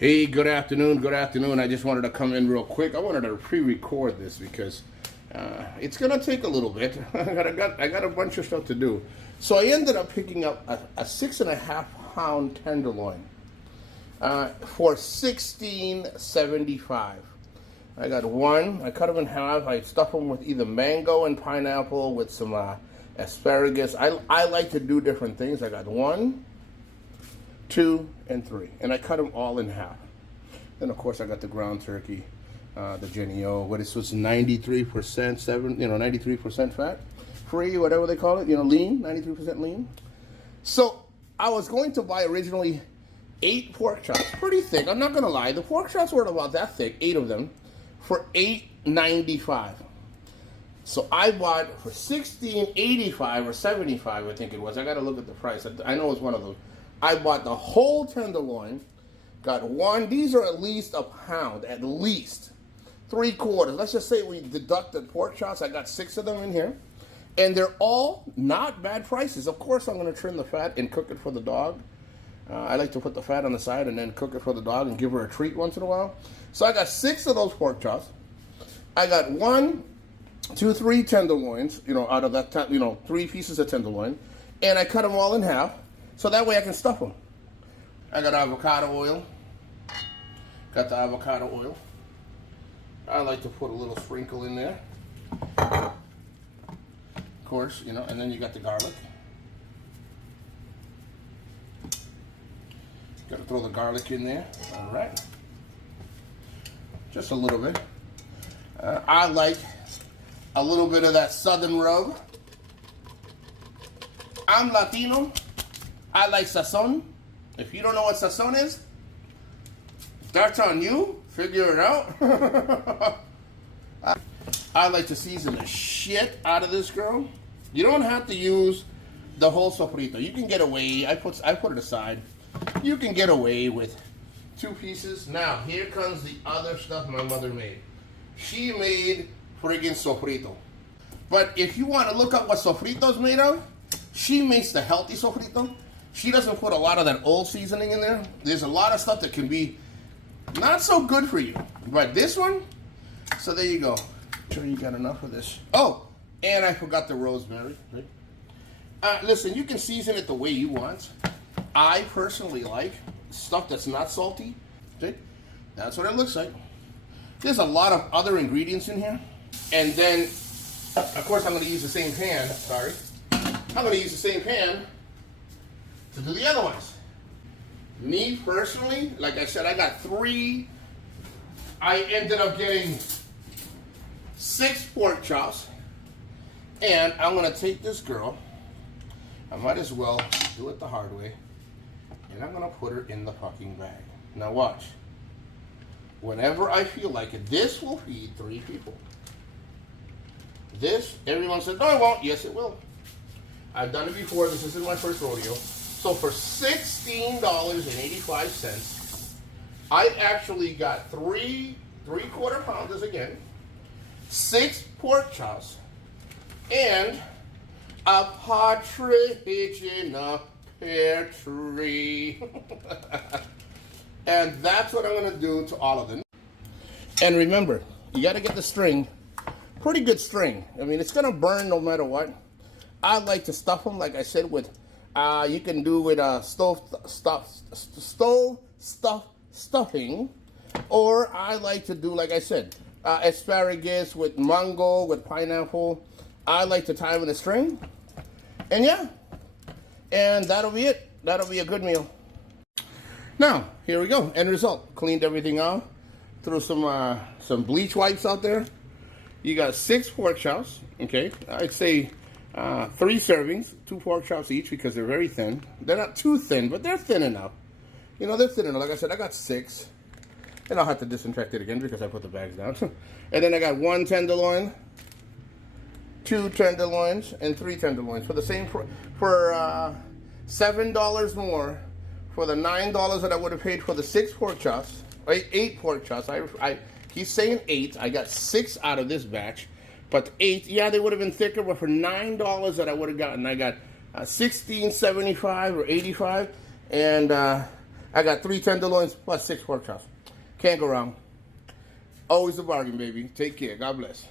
Hey, good afternoon, good afternoon. I just wanted to come in real quick. I wanted to pre-record this because it's gonna take a little bit. I got a bunch of stuff to do. So I ended up picking up a 6.5 pound tenderloin for $16.75. I got one. I cut them in half. I stuff them with either mango and pineapple with some asparagus. I like to do different things. I got 1, 2, and 3, and I cut them all in half. Then of course I got the ground turkey, the Jennie-O. What is this? 93%, 93% fat, free, whatever they call it. Lean, 93% lean. So I was going to buy originally 8 pork chops, pretty thick. I'm not gonna lie, the pork chops were about that thick, 8 of them, for $8.95. So I bought for $16.85 or $75, I think it was. I gotta look at the price. I know it's one of those. I bought the whole tenderloin, got one. These are at least a pound, at least 3/4. Let's just say we deducted pork chops. I got 6 of them in here, and they're all not bad prices. Of course, I'm going to trim the fat and cook it for the dog. I like to put the fat on the side and then cook it for the dog and give her a treat once in a while. So I got 6 of those pork chops. I got 1, 2, 3 tenderloins, out of that, 3 pieces of tenderloin, and I cut them all in half. So that way I can stuff them. I got avocado oil. Got the avocado oil. I like to put a little sprinkle in there. Of course, and then you got the garlic. Got to throw the garlic in there. All right. Just a little bit. I like a little bit of that southern rub. I'm Latino. I like sazon. If you don't know what sazon is, that's on you. Figure it out. I like to season the shit out of this girl. You don't have to use the whole sofrito. You can get away. I put it aside. You can get away with 2 pieces. Now here comes the other stuff my mother made. She made friggin' sofrito. But if you want to look up what sofrito's made of, she makes the healthy sofrito. She doesn't put a lot of that old seasoning in there. There's a lot of stuff that can be not so good for you. But this one, so there you go. Sure you got enough of this. Oh, and I forgot the rosemary. Listen, you can season it the way you want. I personally like stuff that's not salty. Okay? That's what it looks like. There's a lot of other ingredients in here. And then, of course, I'm going to use the same pan. Sorry. I'm going to use the same pan to do the other ones. Me personally, like I said, I got 3. I ended up getting 6 pork chops. And I'm going to take this girl. I might as well do it the hard way. And I'm going to put her in the fucking bag. Now watch. Whenever I feel like it, this will feed 3 people. This, everyone says, no, it won't. Yes, it will. I've done it before. This isn't my first rodeo. So for $16.85, I actually got 3 3/4 pounders again, 6 pork chops, and a partridge in a pear tree. And that's what I'm going to do to all of them. And remember, you got to get the string, pretty good string. I mean, it's going to burn no matter what. I like to stuff them, like I said, with you can do with stove stuffing, or I like to do, like I said, asparagus with mango, with pineapple. I like to tie them in a string, and yeah, and that'll be it. That'll be a good meal. Now, here we go. End result. Cleaned everything out. Threw some bleach wipes out there. You got 6 pork chops. Okay, I'd say 3 servings, 2 pork chops each because they're very thin. They're not too thin, but they're thin enough. They're thin enough. Like I said, I got 6. And I'll have to disinfect it again because I put the bags down. And then I got 1 tenderloin, 2 tenderloins, and 3 tenderloins for the same for $7 more for the $9 that I would have paid for the 6 pork chops, 8 pork chops. He's saying 8. I got 6 out of this batch. But 8, yeah, they would have been thicker, but for $9 that I would have gotten, I got $16.75 or $85, and I got 3 tenderloins plus 6 pork chops. Can't go wrong. Always a bargain, baby. Take care. God bless.